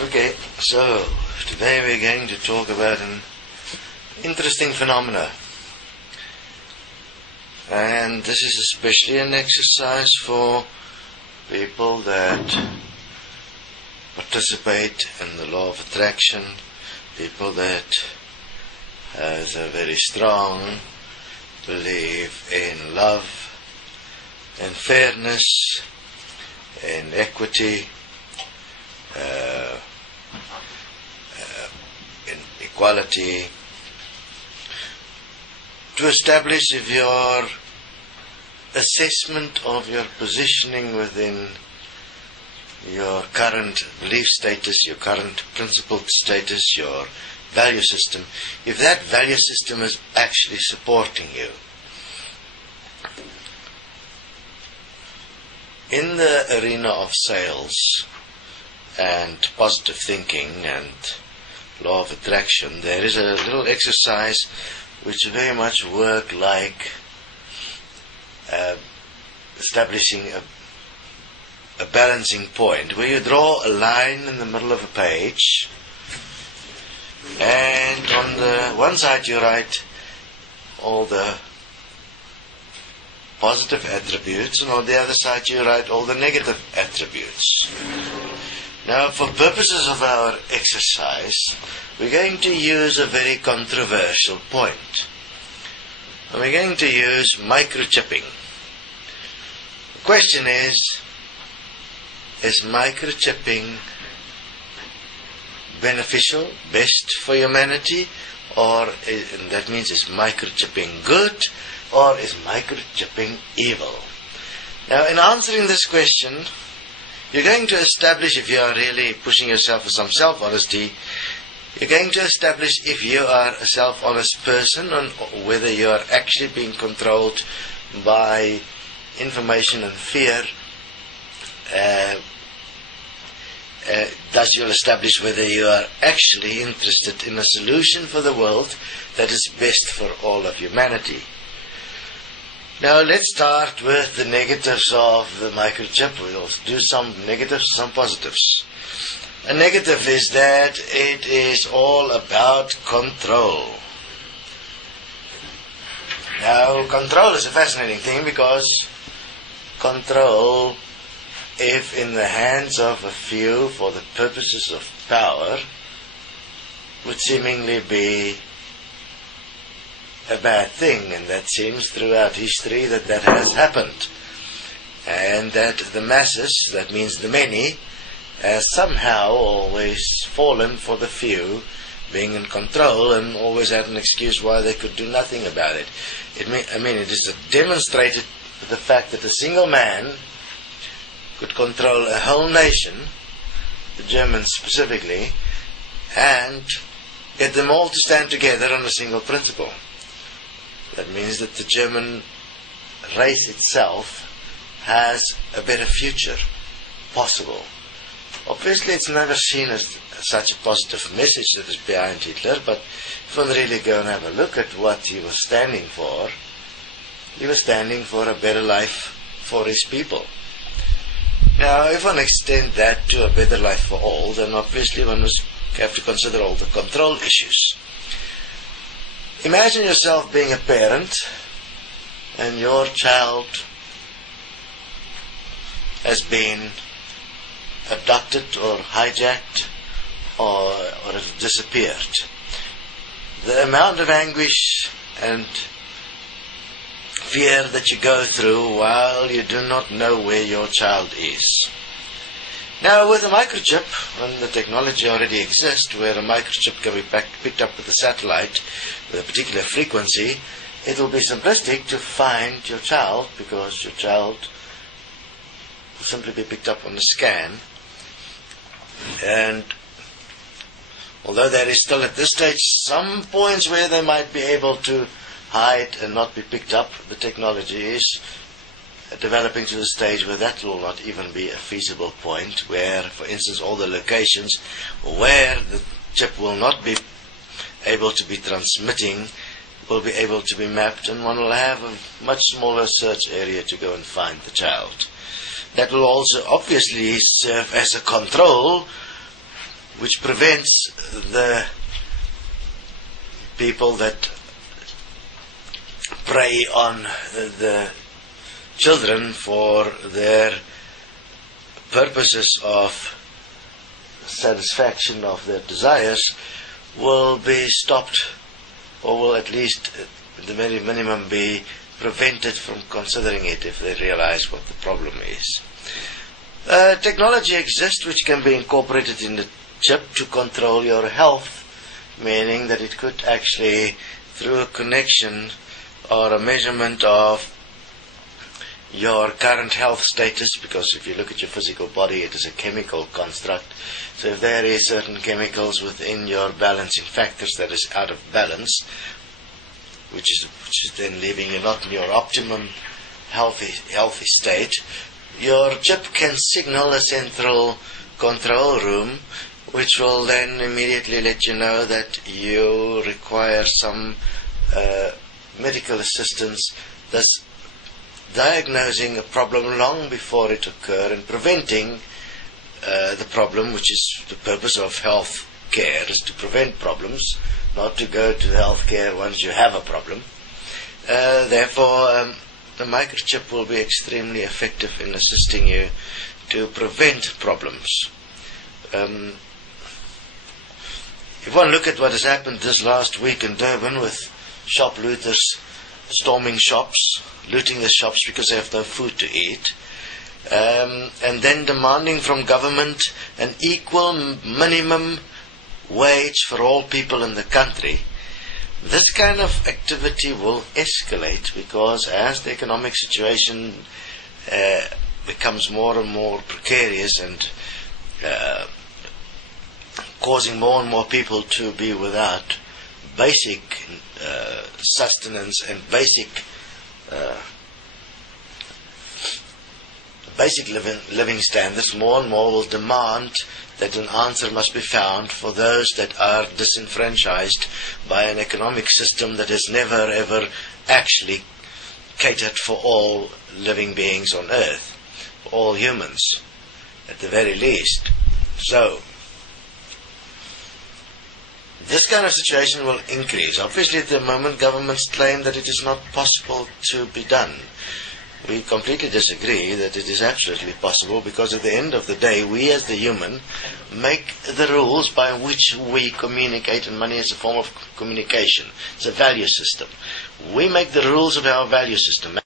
Okay, so today we're going to talk about an interesting phenomena. And this is especially an exercise for people that participate in the law of attraction, people that has a very strong belief in love, in fairness, in equity, in equality, to establish if your assessment of your positioning within your current belief status, your current principled status, your value system, if that value system is actually supporting you. In the arena of sales and positive thinking and law of attraction, there is a little exercise which very much work like establishing a balancing point, where you draw a line in the middle of a page, and on the one side you write all the positive attributes, and on the other side you write all the negative attributes. Now, for purposes of our exercise, we're going to use a very controversial point. And we're going to use microchipping. The question is microchipping beneficial, best for humanity, or and that means is microchipping good, or is microchipping evil? Now, in answering this question, you're going to establish, if you are really pushing yourself for some self-honesty, you're going to establish if you are a self-honest person, or whether you are actually being controlled by information and fear. Thus you'll establish whether you are actually interested in a solution for the world that is best for all of humanity. Now let's start with the negatives of the microchip. We'll do some negatives, some positives. A negative is that it is all about control. Now, control is a fascinating thing, because control, if in the hands of a few for the purposes of power, would seemingly be a bad thing, and that seems throughout history that has happened, and that the masses, that means the many, has somehow always fallen for the few being in control, and always had an excuse why they could do nothing about it. It is demonstrated the fact that a single man could control a whole nation, the Germans specifically, and get them all to stand together on a single principle. That means that the German race itself has a better future possible. Obviously, it's never seen as such a positive message that is behind Hitler, but if one really go and have a look at what he was standing for a better life for his people. Now, if one extend that to a better life for all, then obviously one must have to consider all the control issues. Imagine yourself being a parent, and your child has been abducted or hijacked or has disappeared. The amount of anguish and fear that you go through while you do not know where your child is. Now, with a microchip, when the technology already exists, where a microchip can be picked up with a satellite with a particular frequency, it will be simplistic to find your child, because your child will simply be picked up on a scan. And although there is still at this stage some points where they might be able to hide and not be picked up, the technology is developing to the stage where that will not even be a feasible point, where, for instance, all the locations where the chip will not be able to be transmitting will be able to be mapped, and one will have a much smaller search area to go and find the child. That will also obviously serve as a control which prevents the people that prey on the children for their purposes of satisfaction of their desires will be stopped, or will at least at the very minimum be prevented from considering it if they realize what the problem is. Technology exists which can be incorporated in the chip to control your health, meaning that it could actually, through a connection or a measurement of your current health status, because if you look at your physical body, it is a chemical construct. So if there is certain chemicals within your balancing factors that is out of balance, which is then leaving you not in your optimum healthy state, your chip can signal a central control room, which will then immediately let you know that you require some medical assistance, thus diagnosing a problem long before it occurs and preventing the problem, which is the purpose of health care, is to prevent problems, not to go to health care once you have a problem. Therefore, the microchip will be extremely effective in assisting you to prevent problems. If one look at what has happened this last week in Durban with shop looters storming shops, looting the shops because they have no food to eat, and then demanding from government an equal minimum wage for all people in the country, this kind of activity will escalate, because as the economic situation becomes more and more precarious and causing more and more people to be without basic sustenance and basic living standards, more and more will demand that an answer must be found for those that are disenfranchised by an economic system that has never ever actually catered for all living beings on earth, for all humans at the very least. So this kind of situation will increase. Obviously at the moment governments claim that it is not possible to be done. We completely disagree that it is absolutely possible, because at the end of the day we as the human make the rules by which we communicate, and money is a form of communication. It's a value system. We make the rules of our value system.